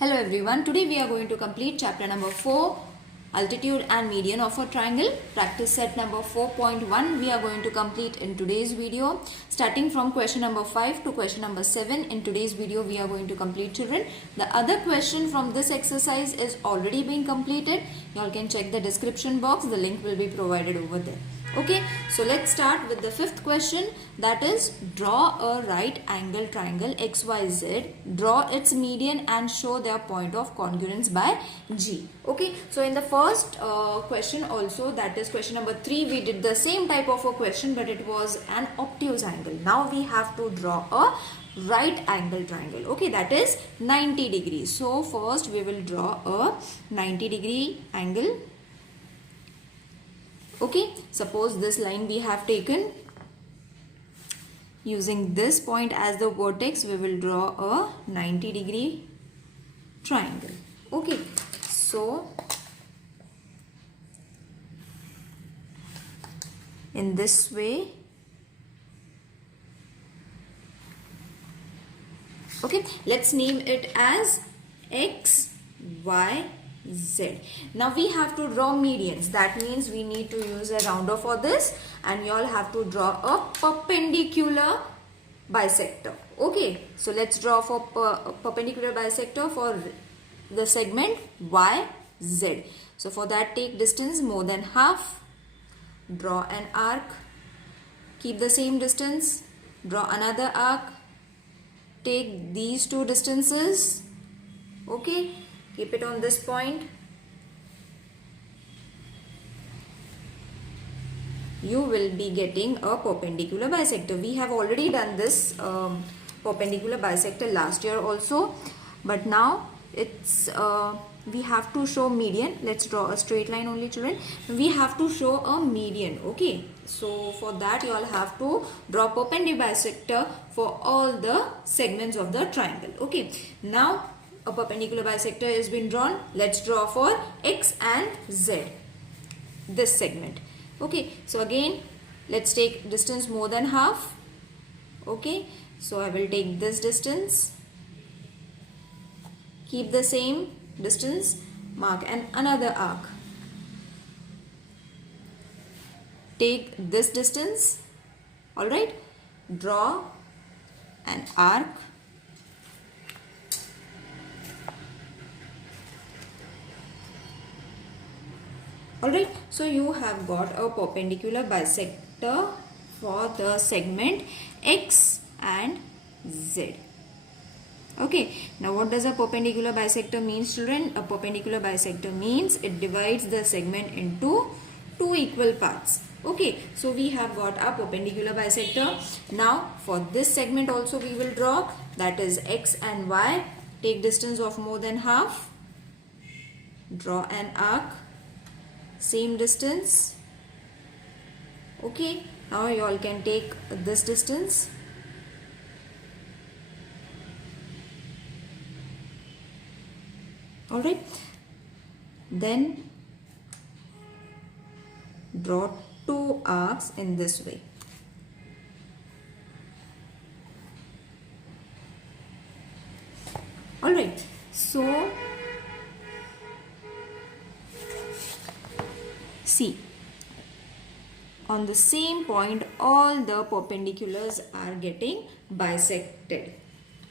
Hello everyone, today we are going to complete chapter number 4, altitude and median of a triangle. Practice set number 4.1 we are going to complete in today's video. Starting from question number 5 to question number 7 in today's video we are going to complete, children. The other question from this exercise is already being completed. You all can check the description box, the link will be provided over there. Okay, so let's start with the fifth question, that is draw a right angle triangle XYZ, draw its median and show their point of congruence by G. Okay, so in the first question also, that is question number 3, we did the same type of a question but it was an obtuse angle. Now we have to draw a right angle triangle, okay, that is 90 degrees. So first we will draw a 90 degree angle. Okay, suppose this line we have taken, using this point as the vertex we will draw a 90 degree triangle. Okay, so in this way, okay, let's name it as X, Y, Z. Now we have to draw medians. That means we need to use a rounder for this, and you all have to draw a perpendicular bisector. Okay, so let's draw for perpendicular bisector for the segment YZ. So for that, take distance more than half, draw an arc, keep the same distance, draw another arc, take these two distances. Okay, keep it on this point. You will be getting a perpendicular bisector. We have already done this perpendicular bisector last year also, but now it's we have to show median. Let's draw a straight line only, children. We have to show a median. Okay, so for that you all have to draw perpendicular bisector for all the segments of the triangle. Okay, now a perpendicular bisector has been drawn. Let's draw for X and Z, this segment. Okay, so again let's take distance more than half. Okay, so I will take this distance, keep the same distance, mark another arc, take this distance. Alright, draw an arc, alright, so you have got a perpendicular bisector for the segment X and Z. Okay, now what does a perpendicular bisector means, children? A perpendicular bisector means it divides the segment into two equal parts. Okay, so we have got a perpendicular bisector. Now for this segment also we will draw, that is X and Y. Take distance of more than half, draw an arc, same distance. Okay, now you all can take this distance. Alright, then draw two arcs in this way. Alright, so see, on the same point all the perpendiculars are getting bisected.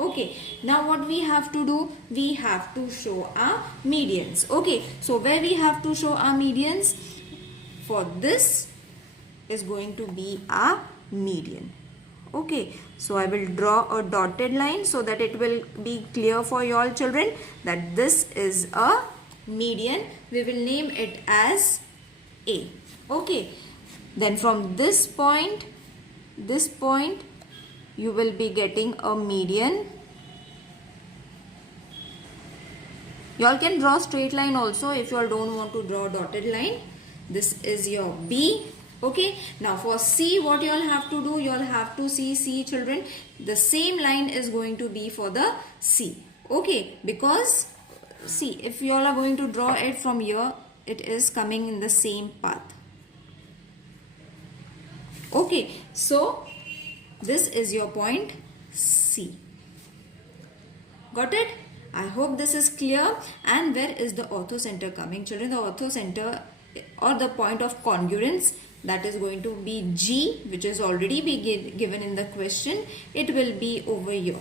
Okay, now what we have to do? We have to show our medians. Okay, so where we have to show our medians? For this is going to be our median. Okay, so I will draw a dotted line so that it will be clear for you all, children, that this is a median. We will name it as A. Okay, then from this point, you will be getting a median. You all can draw straight line also if you all don't want to draw dotted line. This is your B. Okay, now for C, what you all have to do? You all have to see, children, the same line is going to be for the C. Okay, because see, if you all are going to draw it from here, it is coming in the same path. Okay, so this is your point C. Got it? I hope this is clear. And where is the orthocenter coming, children? The orthocenter or the point of congruence, that is going to be G, which is already given in the question. It will be over here.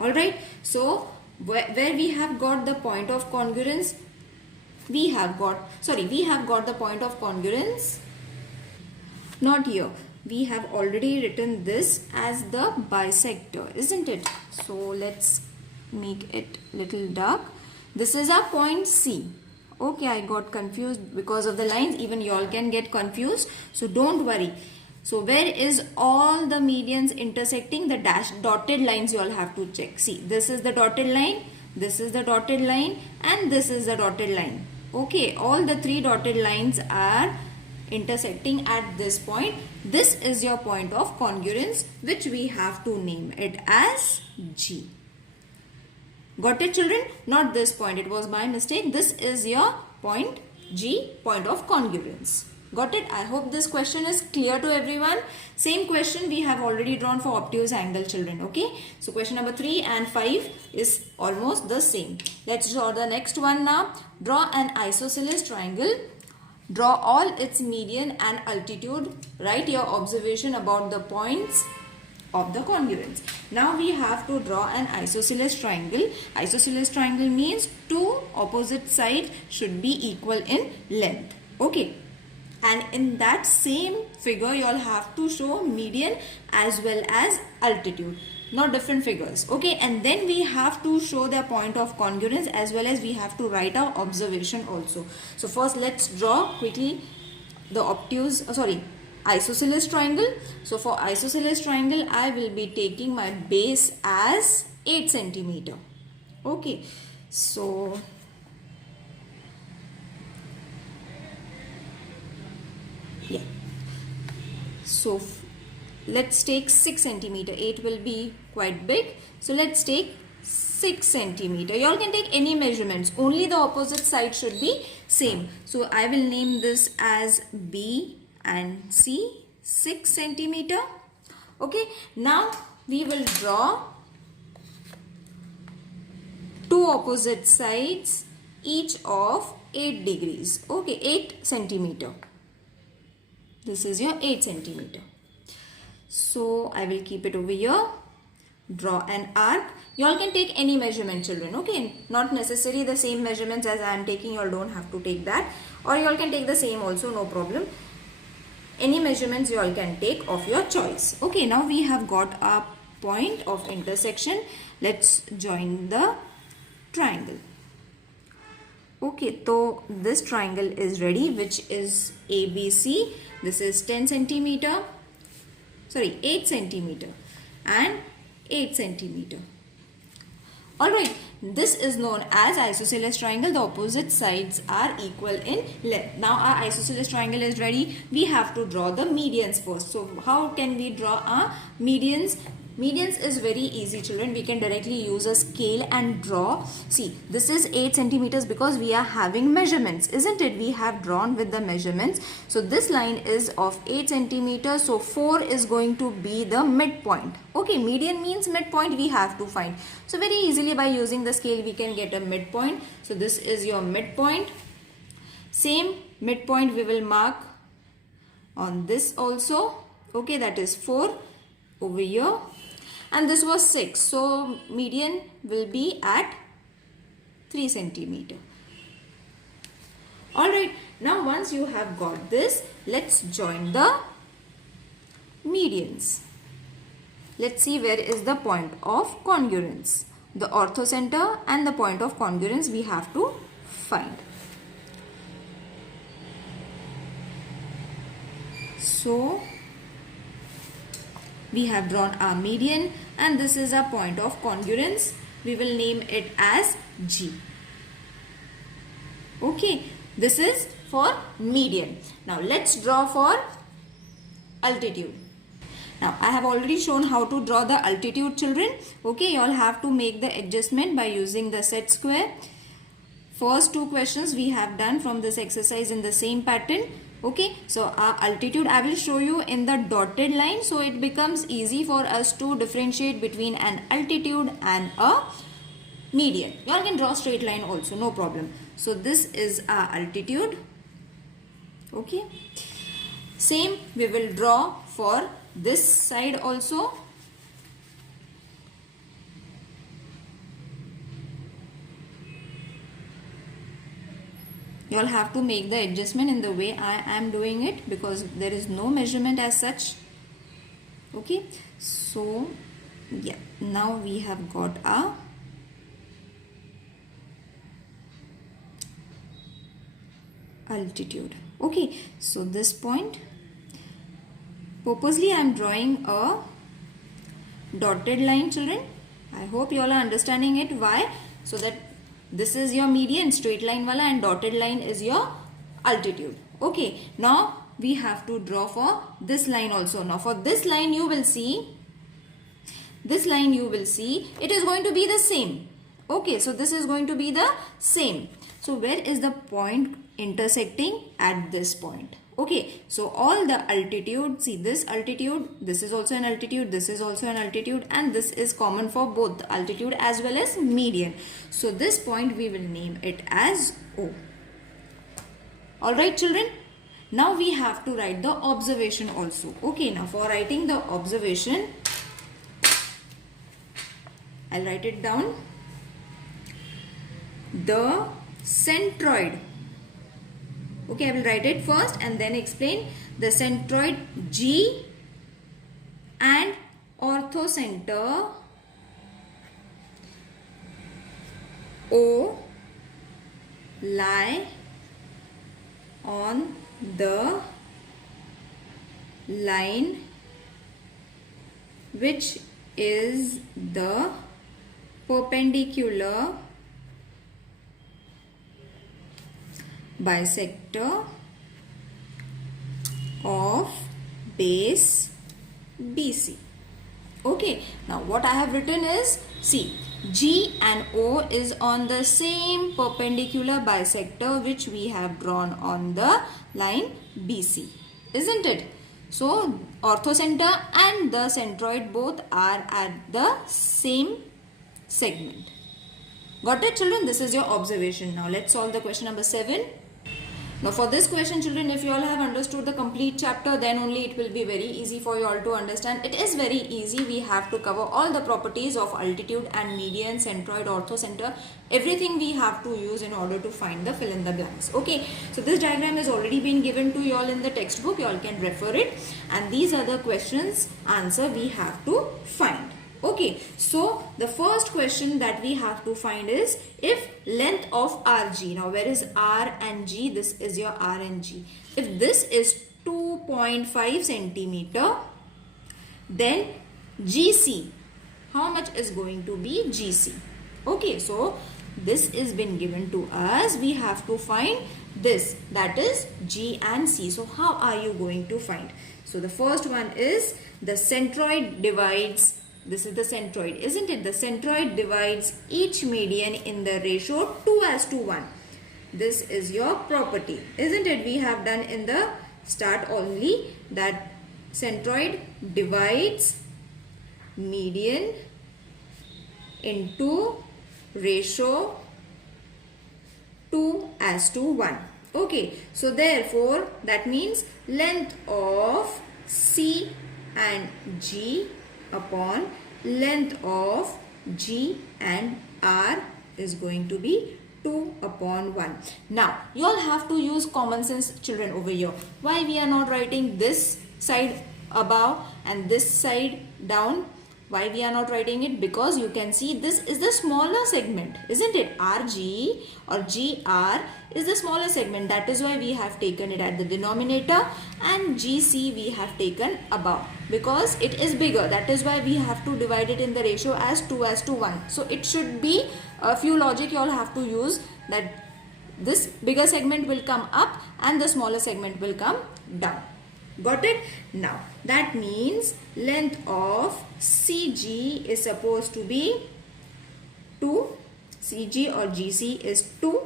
Alright, so where we have got the point of congruence, we have got the point of congruence, not here. We have already written this as the bisector, isn't it? So let's make it little dark. This is our point C. Okay, I got confused because of the lines. Even you all can get confused, so don't worry. So where is all the medians intersecting? The dotted lines you all have to check. See, this is the dotted line, this is the dotted line, and this is the dotted line. Okay, all the three dotted lines are intersecting at this point. This is your point of congruence, which we have to name it as G. Got it, children? Not this point, it was my mistake. This is your point G, point of congruence. Got it? I hope this question is clear to everyone. Same question we have already drawn for obtuse angle, children. Okay, so question number 3 and 5 is almost the same. Let's draw the next one now. Draw an isosceles triangle. Draw all its median and altitude. Write your observation about the points of the congruence. Now we have to draw an isosceles triangle. Isosceles triangle means two opposite sides should be equal in length. Okay. And in that same figure, you all have to show median as well as altitude, not different figures. Okay, and then we have to show the point of congruence as well as we have to write our observation also. So first, let's draw quickly the isosceles triangle. So for isosceles triangle, I will be taking my base as 8 centimeter. Okay, so yeah, so let's take 6 centimeter. 8 will be quite big, so let's take 6 centimeter. You all can take any measurements, only the opposite side should be same. So I will name this as B and C, 6 centimeter. Okay, now we will draw two opposite sides, each of 8 degrees. Okay, 8 centimeter. This is your 8 centimeter. So I will keep it over here. Draw an arc. You all can take any measurement, children. Okay, not necessarily the same measurements as I am taking. You all don't have to take that, or you all can take the same also, no problem. Any measurements you all can take of your choice. Okay, now we have got a point of intersection. Let's join the triangle. Okay, so this triangle is ready, which is ABC. This is 10 centimeter, sorry, 8 centimeter and 8 centimeter. Alright, this is known as isosceles triangle. The opposite sides are equal in length. Now our isosceles triangle is ready. We have to draw the medians first. So how can we draw our medians? Medians is very easy, children. We can directly use a scale and draw. See, this is 8 centimeters because we are having measurements, isn't it? We have drawn with the measurements. So this line is of 8 centimeters. So 4 is going to be the midpoint. Okay, median means midpoint we have to find. So very easily by using the scale we can get a midpoint. So this is your midpoint. Same midpoint we will mark on this also. Okay, that is 4 over here. And this was 6. So median will be at 3 centimeter. Alright, now once you have got this, let's join the medians. Let's see where is the point of congruence. The orthocenter and the point of congruence we have to find. So we have drawn our median and this is our point of congruence. We will name it as G. Okay, this is for median. Now let's draw for altitude. Now I have already shown how to draw the altitude, children. Okay, you all have to make the adjustment by using the set square. First two questions we have done from this exercise in the same pattern. Okay, so our altitude I will show you in the dotted line, so it becomes easy for us to differentiate between an altitude and a median. You all can draw straight line also, no problem. So this is our altitude. Okay. Same we will draw for this side also. You all have to make the adjustment in the way I am doing it because there is no measurement as such. Okay, so yeah, now we have got our altitude. Okay, so this point, purposely I am drawing a dotted line, children. I hope you all are understanding it. Why? So that this is your median straight line wala and dotted line is your altitude. Okay, now we have to draw for this line also. Now for this line you will see, it is going to be the same. Okay, so this is going to be the same. So where is the point intersecting? At this point. Okay, so all the altitude, see this altitude, this is also an altitude, this is also an altitude, and this is common for both the altitude as well as median. So this point we will name it as O. Alright children, now we have to write the observation also. Okay, now for writing the observation, I'll write it down. The centroid. Okay, I will write it first and then explain. The centroid G and orthocenter O lie on the line which is the perpendicular bisector of base BC. Okay, now what I have written is, see, G and O is on the same perpendicular bisector which we have drawn on the line BC, isn't it? So orthocenter and the centroid both are at the same segment. Got it children? This is your observation. Now let's solve the question number 7. Now for this question children, if you all have understood the complete chapter, then only it will be very easy for you all to understand. It is very easy. We have to cover all the properties of altitude and median, centroid, orthocenter. Everything we have to use in order to find the fill in the blanks. Okay, so this diagram has already been given to you all in the textbook. You all can refer it. And these are the questions answer we have to find. Okay, so the first question that we have to find is, if length of RG, now where is R and G? This is your R and G. If this is 2.5 centimeter, then GC, how much is going to be GC? Okay, so this is been given to us. We have to find this, that is G and C. So how are you going to find? So the first one is the centroid divides. This is the centroid, isn't it? The centroid divides each median in the ratio 2:1. This is your property, isn't it? We have done in the start only that centroid divides median into ratio 2:1. Okay, so therefore that means length of C and G upon length of G and R is going to be 2/1. Now you all have to use common sense children over here. Why we are not writing this side above and this side down? Why we are not writing it? Because you can see this is the smaller segment, isn't it? RG or GR is the smaller segment. That is why we have taken it at the denominator, and GC we have taken above because it is bigger. That is why we have to divide it in the ratio as 2:1. So it should be a few logic you all have to use, that this bigger segment will come up and the smaller segment will come down. Got it? Now that means length of CG is supposed to be 2. CG or GC is 2.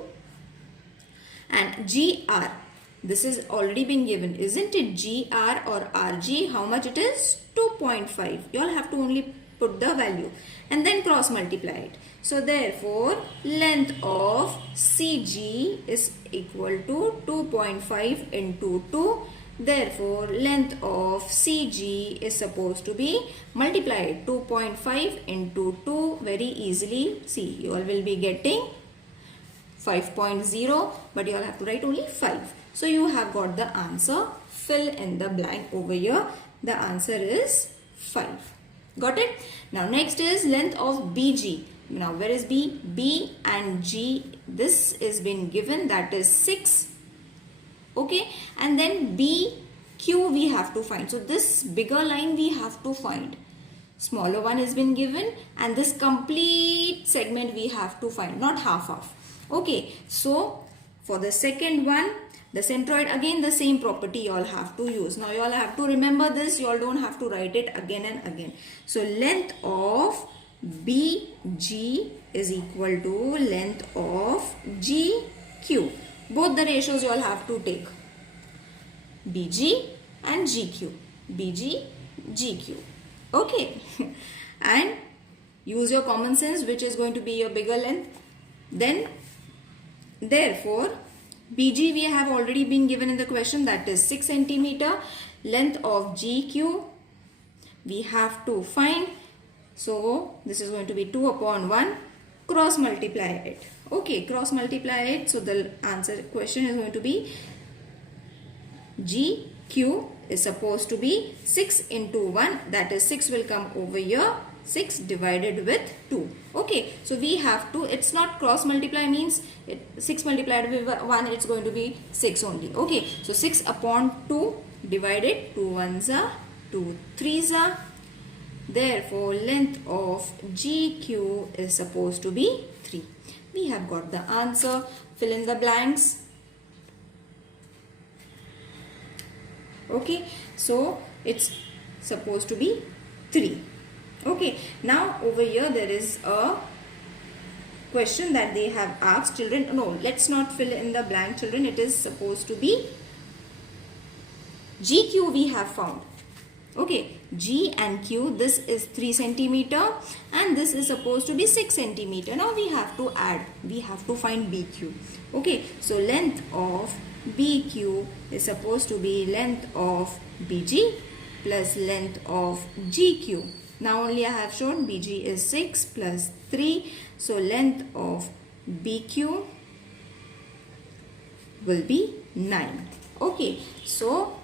And GR, this is already been given, isn't it? GR or RG, how much it is? 2.5. You all have to only put the value and then cross multiply it. So therefore length of CG is equal to 2.5 into 2. Therefore length of CG is supposed to be multiplied 2.5 into 2 very easily. See, you all will be getting 5.0, but you all have to write only 5. So you have got the answer. Fill in the blank over here. The answer is 5. Got it? Now next is length of BG. Now where is B? B and G, this is been given, that is 6. Okay, and then BQ we have to find. So this bigger line we have to find. Smaller one has been given and this complete segment we have to find, not half. Okay, so for the second one, the centroid, again the same property you all have to use. Now you all have to remember this, you all don't have to write it again and again. So length of BG is equal to length of GQ. Both the ratios you all have to take. BG and GQ. BG, GQ. Okay. And use your common sense, which is going to be your bigger length. Then, therefore, BG we have already been given in the question, that is 6 centimeter. Length of GQ we have to find. So this is going to be 2 upon 1. Cross multiply it. Okay, cross multiply it. So the answer question is going to be GQ is supposed to be 6 into 1. That is 6 will come over here. 6 divided with 2. Okay, so we have to, it's not cross multiply means 6 multiplied with 1, it's going to be 6 only. Okay, so 6 upon 2 divided, 2 ones are 2 3s are. Therefore length of GQ is supposed to be 3. We have got the answer. Fill in the blanks. Okay, so it's supposed to be 3. Okay, now over here there is a question that they have asked children. No, let's not fill in the blank, children. It is supposed to be GQ we have found. Okay, G and Q, this is 3 centimeter and this is supposed to be 6 centimeter. Now we have to add, we have to find BQ. Okay, so length of BQ is supposed to be length of BG plus length of GQ. Now only I have shown BG is 6 plus 3. So length of BQ will be 9. Okay, so,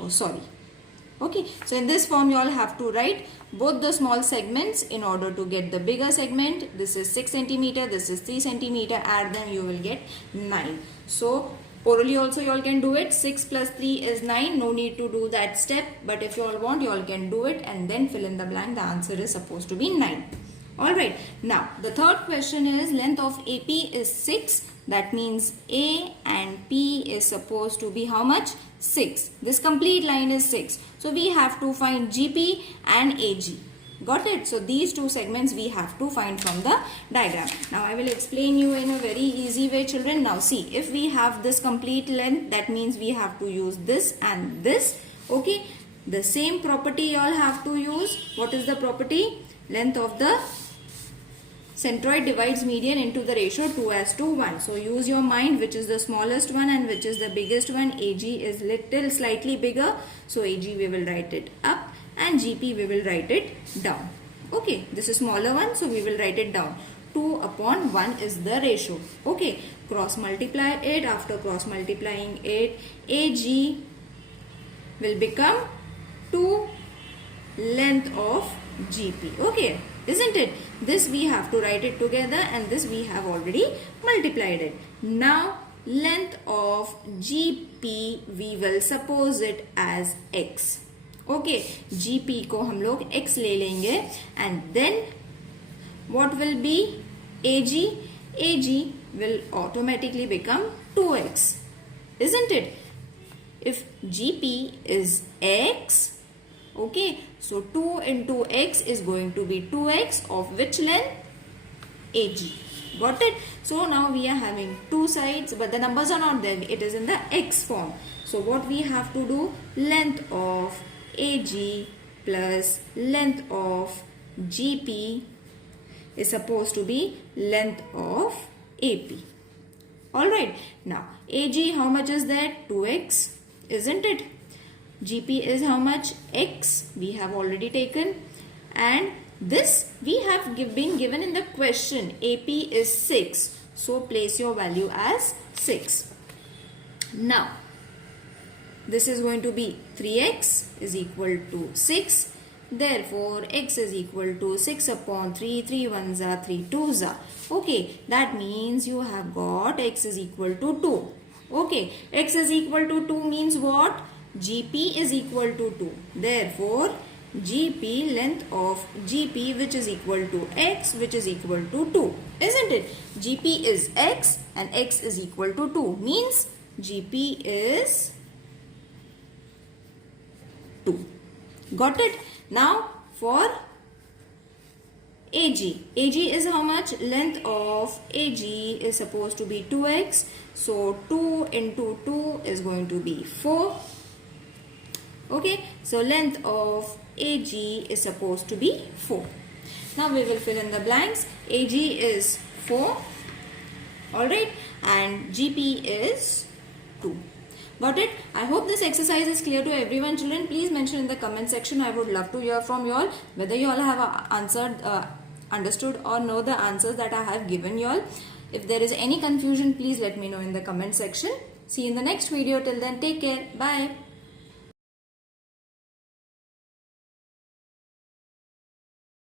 okay, so in this form you all have to write both the small segments in order to get the bigger segment. This is 6 centimeter, this is 3 centimeter. Add them, you will get 9. So orally also you all can do it. 6 plus 3 is 9. No need to do that step. But if you all want, you all can do it and then fill in the blank. The answer is supposed to be 9. Alright. Now the third question is length of AP is 6. That means A and P is supposed to be how much? 6. This complete line is 6. So we have to find GP and AG. Got it? So these two segments we have to find from the diagram. Now I will explain you in a very easy way, children. Now see, if we have this complete length, that means we have to use this and this. Okay, the same property you all have to use. What is the property? Length of the centroid divides median into the ratio 2:1. So use your mind, which is the smallest one and which is the biggest one. AG is little slightly bigger, so AG we will write it up and GP we will write it down. Okay, this is smaller one, so we will write it down. 2:1 is the ratio. Okay, cross multiply it. After cross multiplying it, AG will become 2 length of GP. Okay, isn't it? This we have to write it together and this we have already multiplied it. Now length of GP we will suppose it as X. Okay, GP को हम लोग X ले लेंगे and then what will be AG? AG will automatically become 2X. Isn't it? If GP is X, okay, so 2 into X is going to be 2X of which length? AG. Got it? So now we are having two sides, but the numbers are not there. It is in the X form. So what we have to do? Length of AG plus length of GP is supposed to be length of AP. Alright, now AG, how much is that? 2x, isn't it? GP is how much? X, we have already taken. And this we have been given in the question. AP is 6. So place your value as 6. Now, this is going to be 3x is equal to 6. Therefore, x is equal to 6 upon 3. 3 ones are 3 twos are. Okay, that means you have got x is equal to 2. Okay, x is equal to 2 means what? GP is equal to 2. Therefore, GP, length of GP, which is equal to x, which is equal to 2. Isn't it? GP is x and x is equal to 2. Means GP is 2. Got it? Now for AG. AG is how much? Length of AG is supposed to be 2x. So 2 into 2 is going to be 4. Okay. So length of AG is supposed to be 4. Now we will fill in the blanks. AG is 4. Alright. And GP is 2. Got it? I hope this exercise is clear to everyone. Children, please mention in the comment section. I would love to hear from you all whether you all have answered, understood or know the answers that I have given you all. If there is any confusion, please let me know in the comment section. See you in the next video. Till then, take care. Bye.